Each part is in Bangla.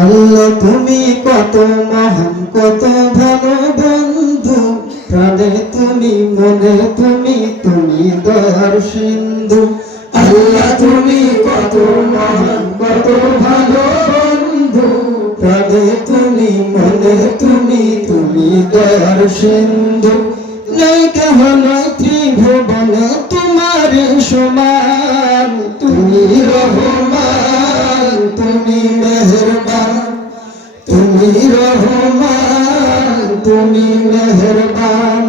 আল্লাহ তুমি কত মহান, কত ভালো বন্ধু, প্রাণে তুমি, মনে তুমি, তুমি দয়ার সিন্ধু। আল্লাহ তুমি কত মহান, কত ভালো বন্ধু, প্রাণে তুমি, মনে তুমি, তুমি দয়ার সিন্ধু। নেই কেহ নাই ত্রিভুবনে তোমার সমান, তুমি রহমান, তুমি মেহেরবান, তুমি রহমান, তুমি মেহেরবান।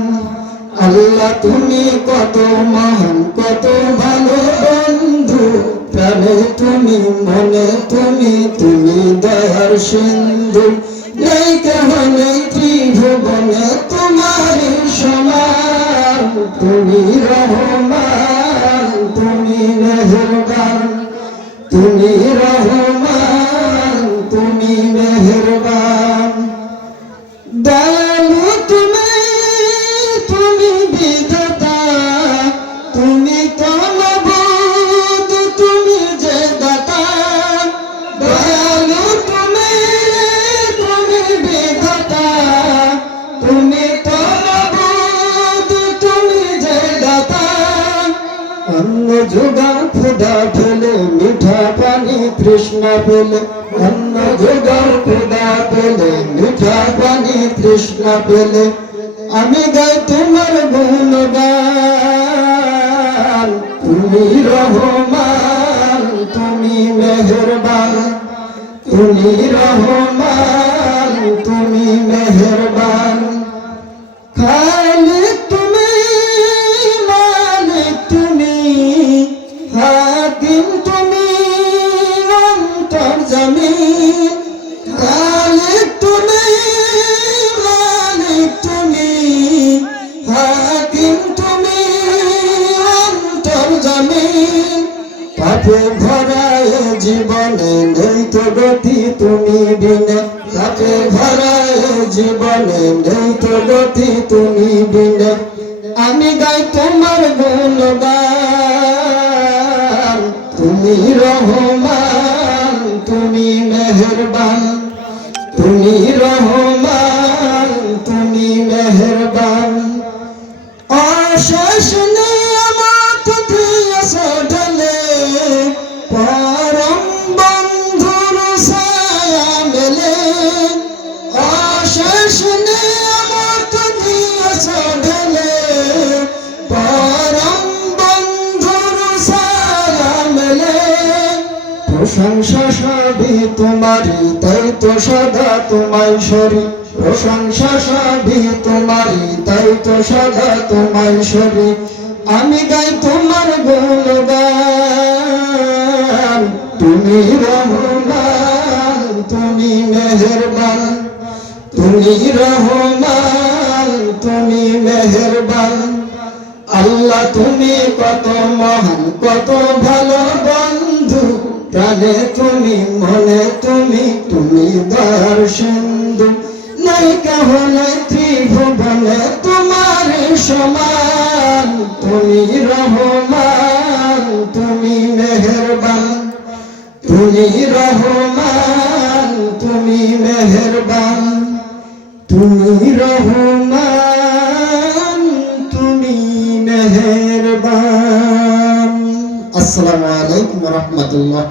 আল্লাহ তুমি কত মহান, কত ভালো বন্ধু, প্রাণে তুমি, মনে তুমি, তুমি দয়ার সিন্ধু। নেই কেহ নেই ত্রিভুবনে তোমার সমান, তুমি রহমান, তুমি মেহেরবান, তুমি রহমান, তুমি মেহেরবান। দয়ালু তুমি, তুমি বিধাতা, তুমি তো মাবুদ, তুমি যে দাতা। দয়ালু তুমি, তুমি বিধাতা, তুমি তো মাবুদ, তুমি যে দাতা। অন্ন যোগান খুদা পেলে, মিঠা পানি তৃষ্ণা পেলে, অন্ন যোগান খুদা পেলে, মিঠা পানি তৃষ্ণা পেলে, আমি গাই তোমার গুণগান। তুমি রহমান, তুমি মেহেরবান, তুমি রহমান, তুমি মেহেরবান। খালিক তুমি, মালিক তুমি, হাকিম তুমি, অন্তর্যামী। খালিক তুমি, মালিক তুমি, হাকিম তুমি, অন্তর্যামী। পাপে ভরা এ জীবনে নেই তো গতি তুমি বিনে, পাপে ভরা এ জীবনে নেই তো গতি তুমি বিনে, আমি গাই তোমার গুণগান। তুমি রহমান, তুমি মেহেরবান, তুমি রহমান, তুমি মেহেরবান। অশেষ নিয়ামত দিয়েছ ঢেলে, পরম বন্ধুর ছায়া মেলে। অশেষ নিয়ামত দিয়েছ ঢেলে, পরম বন্ধুর ছায়া মেলে। প্রশংসা সবই তোমারই, তাই তো সদা তোমায় সরি। প্রশংসা সবই তোমারই, তাই তো সদা তোমায় সরি। আমি গাই তোমার গুণগান। তুমি রহমান, তুমি মেহেরবান, তুমি রহমান, তুমি মেহেরবান। আল্লাহ তুমি কত মহান, কত ভালো বন্ধু, প্রাণে তুমি, মনে তুমি, তুমি দয়ার সিন্ধু। নাই কেহ নাই ত্রিভুবনে তোমার সমান, তুমি রহমান, তুমি মেহেরবান, তুমি রহমান, তুমি মেহেরবান, তুমি রহমান, তুমি মেহেরবান। আসসালামু আলাইকুম ওয়া রাহমাতুল্লাহ।